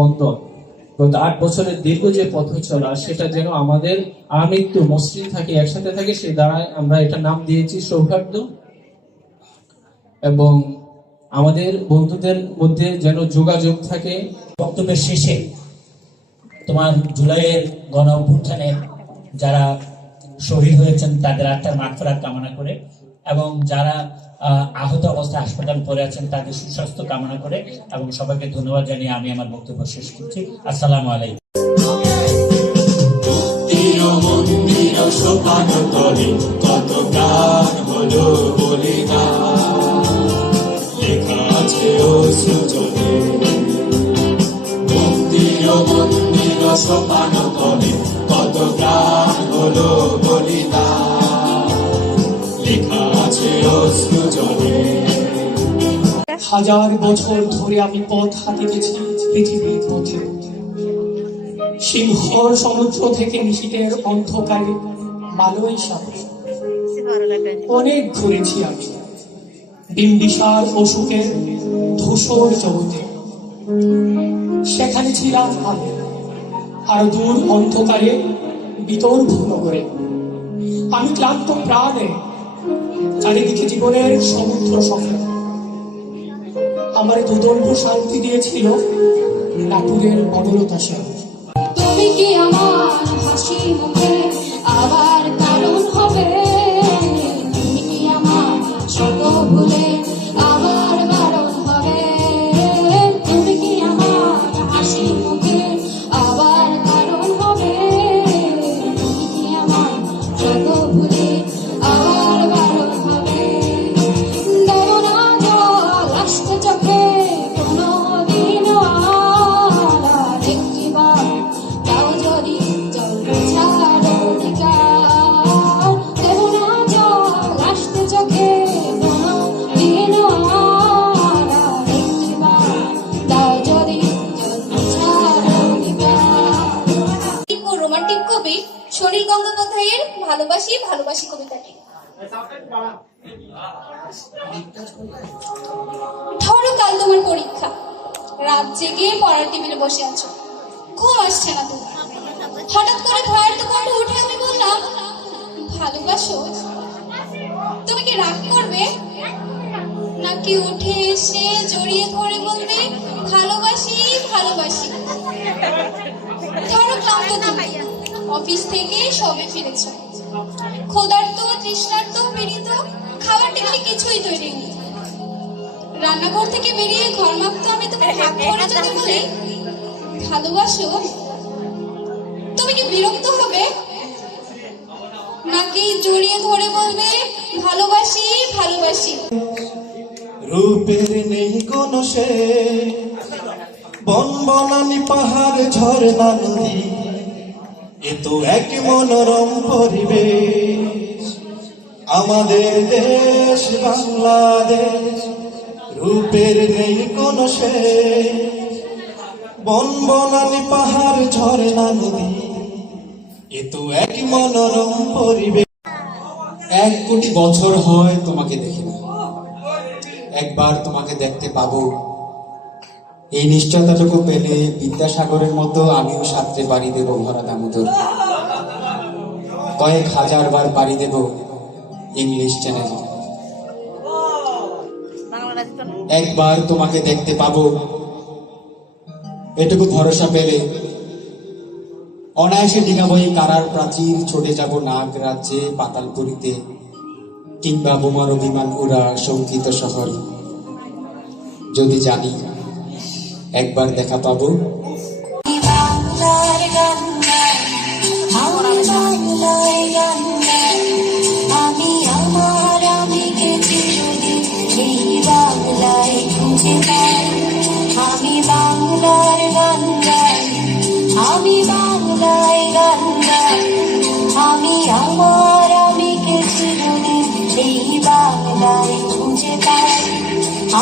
বন্ধন গত 8 বছরের দীর্ঘ যে পথ চলা, সেটা যেন আমাদের আমৃত্যু মসৃণ থাকে, একসাথে থাকে। সেই দ্বারাই আমরা এটা নাম দিয়েছি সৌহার্দ্য। এবং আমাদের বন্ধুদের মধ্যে যেন যোগাযোগ থাকে। বক্তব্যের শেষে তোমার জুলাইয়ের গণ অভ্যুত্থানে যারা শহীদ হয়েছেন তাদের আত্মার মাগফিরাত কামনা করে এবং যারা আহত অবস্থায় হাসপাতাল পড়ে আছেন তাদের সুস্বাস্থ্য কামনা করে এবং সবাইকে ধন্যবাদ জানিয়ে আমি আমার বক্তব্য শেষ করছি। আসসালামু আলাইকুম। কত গান হলো বলিদান, লেখা আছে অশ্রুজলে। মন্দির মন্দির সোপান তলে কত গান হলো বলিদান, লেখা আছে অশ্রুজলে। হাজার বছর ধরে আমি পথ হাঁটিতেছি পৃথিবীর পথে। সিংহর সমুদ্র থেকে নিশীথের অন্ধকারে মালয় সাগরে অনেক ঘুরেছি আমি বিম্বিসার অসুখের ধূসর জগতে। সেখানে ছিলাম আমি আর দূর অন্ধকারে বিতর্ক নগরে। আমি ক্লান্ত প্রাণে চারিদিকে জীবনের সমুদ্র সফর। আমার দুদণ্ড শান্তি দিয়েছিল নাটুরের বদলতা সে। তুমি কি আমার হাসি মুখে আবার কারণ হবে? তুমি কি আমার শত ভুলে আবার বারণ হবে? তুমি কি আমার হাসি মুখে আবার কারণ হবে? তুমি কি আমার শত ভুলে আবার বারণ হবে? দেব না জল আসতে চোখে কোনো দিন আর একটিবার তাও যদি জল ছাড় অধিকার। দেব না জল আসতে চোখে কোনো দিন আর একটিবার তাও যদি জল ছাড় অধিকার। রোমান্টিক কবি সলিল গঙ্গোপাধ্যায়ের ভালোবাসি ভালোবাসি কবিতাটি। ধরো কাল তোমার পরীক্ষা, রাত জেগে পড়ার টেবিলে বসে আছো, ঘুম আসছে না তোমার। হঠাৎ করে ভয়ের তো কণ্ঠ উঠে আমি বললাম, ভালোবাসো? তুমি কি রাগ করবে নাকি উঠে এসে জড়িয়ে ধরে বলবে ভালোবাসি ভালোবাসি? ধরো ক্লান্ত তুমি, অফিস থেকে সবে ফিরেছো, ক্ষুধার্ত তৃষ্ণার্ত পীড়িত, খাবার টেবিলে কিছুই তৈরি নেই। রান্নাঘর থেকে বেরিয়ে ঘর মাপতে আমি তোমার হাত ধরে যদি বলি ভালোবাসো, তুমি কি বিরক্ত হবে নাকি জড়িয়ে ধরে বলবে ভালোবাসি ভালোবাসি? রূপের নেই কোনো সে, বন বনানি পাহাড় ঝরনা নদী, এ তো এক মনোরম পরিবেশ আমাদের দেশ বাংলাদেশ। রূপের নেই কোনো সে, বন বনানি পাহাড় ঝরনা নদী, এ তো এক মনোরম পরিবেশ। 1 কোটি বছর হয় তোমাকে দেখি না, একবার তোমাকে দেখতে পাবো, এই নিশ্চয়তাটুকু পেলে বিদ্যাসাগরের মতো আমিও সাঁতরে পাড়ি দেব ভরা দামোদর। কয়েক হাজার বার পাড়ি দেব ইংলিশ চ্যানেল। একবার তোমাকে দেখতে পাবো, এটুকু ভরসা পেলে অনায়াসে ডিঙাবো এই কারার প্রাচীর, ছুটে যাব নাগ রাজ্যে পাতালপুরীতে, কিংবা বোমার বিমান উড়া শঙ্কিত শহর, যদি জানি একবার দেখা পাবো। আমি আমার আমিকে চিরদিন এই বাংলায় খুঁজে পাই। আমি বাংলার গান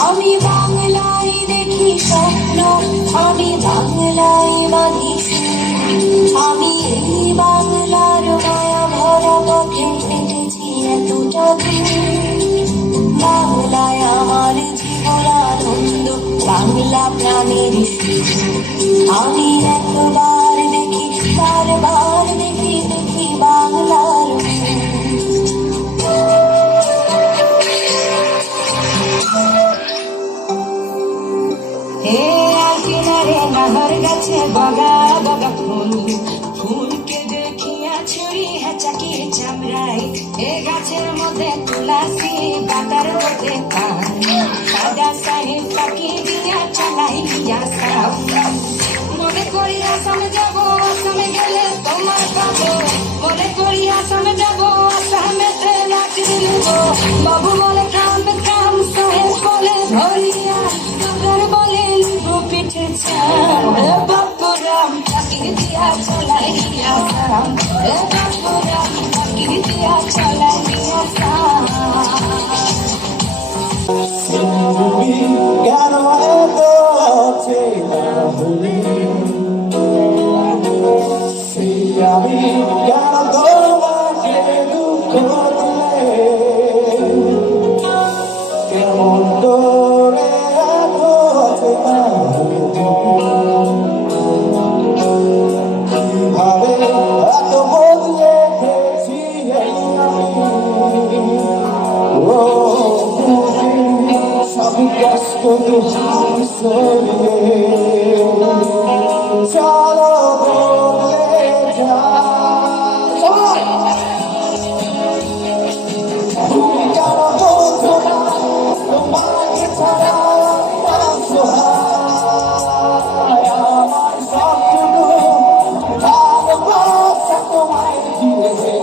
আমি বাংলায় দেখি স্বপ্ন, আমি বাংলায় বাঁধি সুর। আমি এই বাংলার মায়া ভরা পথে হেঁটেছি এতটা দূর। বাংলায় আমার জীবন আনন্দ, বাংলা প্রাণের সুর। আমি একবার দেখি, বারবার দেখি, দেখি বাংলার কিনারে নাহর গাছে বগা বগা ফুল, ফুলকে দেখিয়া ছুরি চাকির চামড়াই। এ গাছের মধ্যে তুলাসি, পাতার মধ্যে পান, সাদা সাহে চাকি দিয়া চালাই আসাম। মনে করি আসামে যাব, আসামে গেলে তোমার পাবো। মনে করি আসামে যাব, আসামেতে লাকড়ি নেব। বাবু বলে কাম কাম, সাহেব বলে ধরিয়া, বাজার বলে লিবু পিঠে চাম। বাপুরাম চাকরি দিয়া চালাই আসাম, বাপুরাম চাকরি দিয়া চালাই আসাম। তুমি কেন এত চেনা হলি? আমি কেন তোমাকে দুঃখ দিলে? কেমন করে এত চেনা হলি? কিভাবে এত বদলে গেছি আমি? ও সবই কষ্ট হাত সরিয়ে চলো বদলে যাই। তুমি কেন বোঝো না তোমাকে ছাড়া অসহায় আমার সবটুকু ভালোবাসা তোমায় দিয়েছে।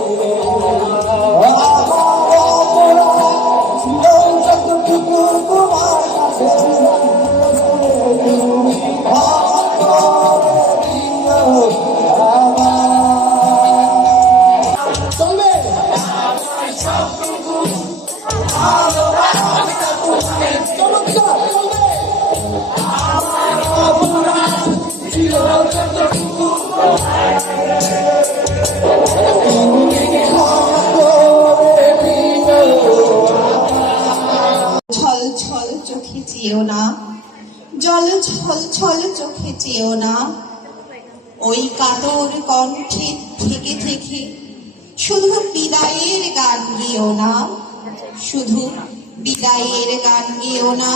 ছল ছল চোখে চেয়েও না, জল ছল ছল চোখে চেয়েও না। ওই কাতর কণ্ঠে থেকে থেকে শুধু বিদায়ের গান গেও না, শুধু বিদায়ের গান গেও না।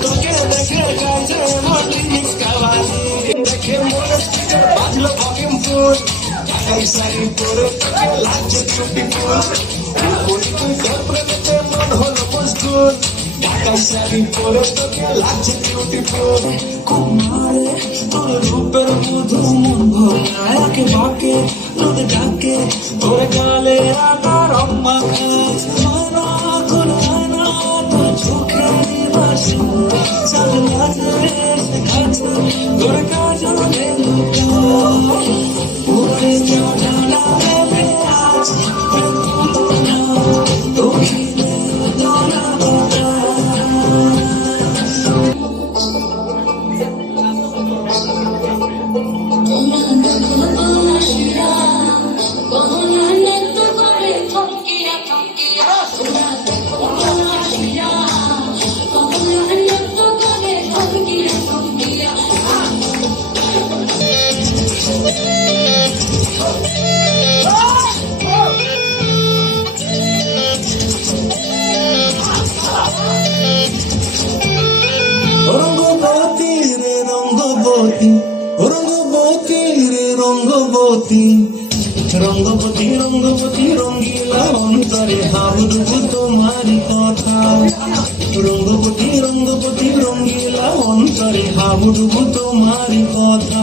Toque দেখে মনে বাজলো ভকিম ফুল ঢাকাই শাড়ি পরে তোকে লাগছে চুটি ফুল তুই তোর প্রেমেতে মন হলো মজগুল ঢাকাই শাড়ি পরে তোকে লাগছে চুটি ফুল কুমারে তোর রূপের মধু মন ভরা একে বাকে রোদ ডাকে তোর গালে আকার মাখা মানা কোন মানা তোর চোখে বাসি চাল লাগে কাছে তোর কাজলে ওরে জানা রে আজ তোকে দোলা রঙ্গবতী রে রঙ্গবতী রঙ্গবতী রে রঙ্গবতী রঙ্গবতী রঙ্গবতী রঙ্গিলা অন্তরে হাবুডুবু তোমারি কথা রঙ্গবতী রঙ্গবতী রঙ্গিলা অন্তরে হাবুডুবু তোমারি কথা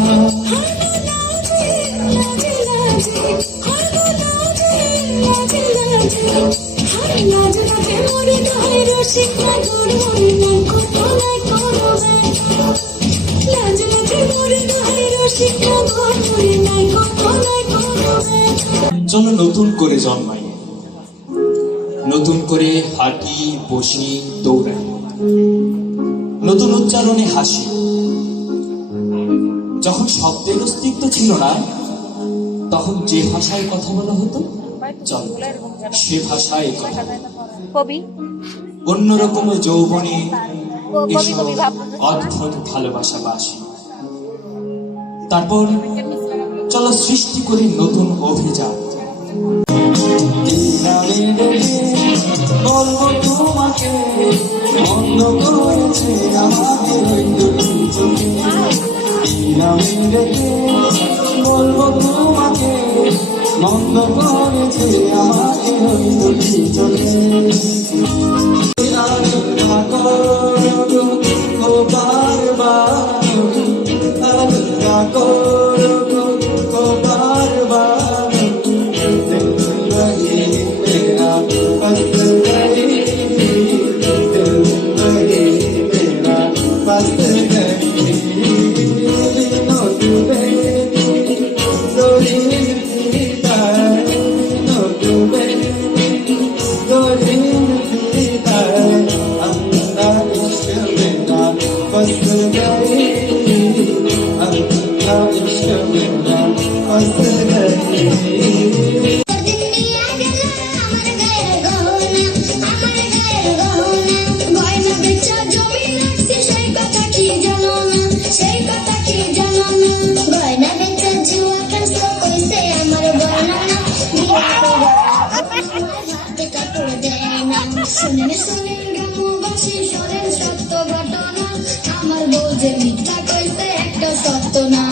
চলো নতুন করে জন্মাই, নতুন করে হাঁটি, বসি, দৌড়াই, নতুন উচ্চারণে হাসি। যখন শব্দের অস্তিত্ব ছিল না, তখন যে ভাষায় কথা বলা হতো, চলো সে ভাষায় কথা কবি অন্যরকম যৌবনে কবি এসব কবি ভাবতেছে অদ্ভুত ভালোবাসা বাসি। তারপর চলো সৃষ্টি করি নতুন অভিযান। বলবো তোমাকে বন্ধ করেছে আমাকে ওই দুটি চোখে নামে রেখে বলবো তোমাকে বন্ধ করেছে আমাকে ওই দুটি চোখে শুনে শুনে গ্রামবাসী শোনেন সত্য ঘটনা আমার বউ যে মিথ্যা কইছে একটা সত্য না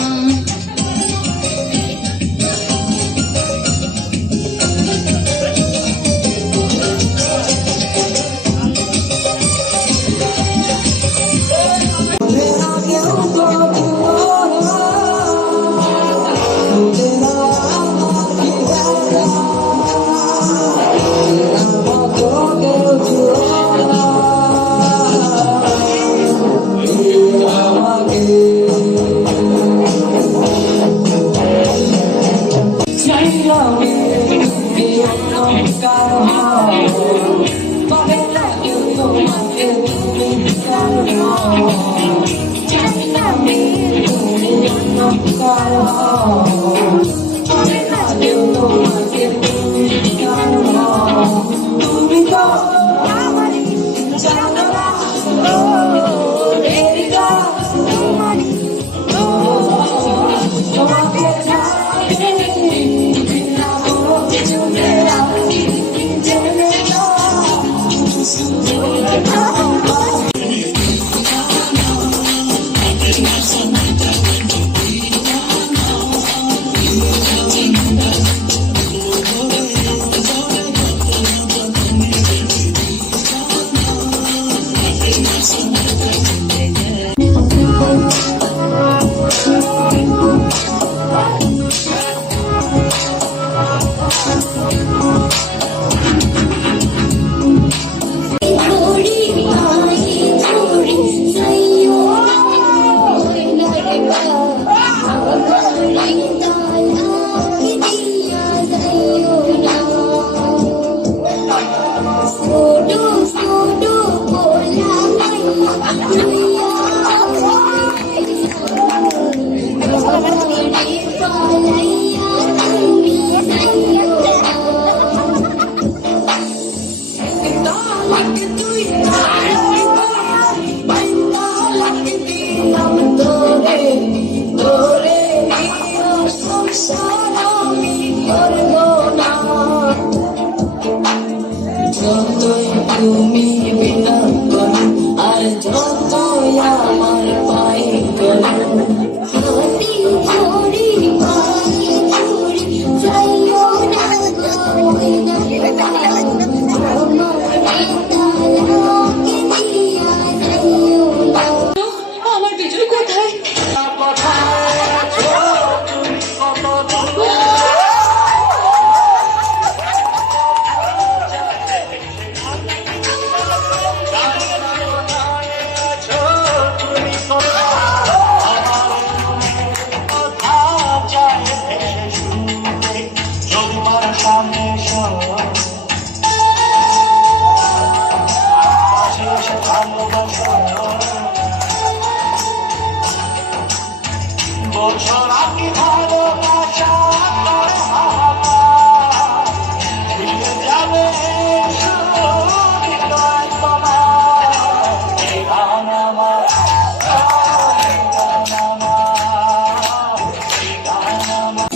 আমার বিজয় কোথায়? বছর আগে ভালোবাসা করে হাওয়া ফিরে যাবে হৃদয় তোমার এই গান আমার এই গান আমার এই গান আমার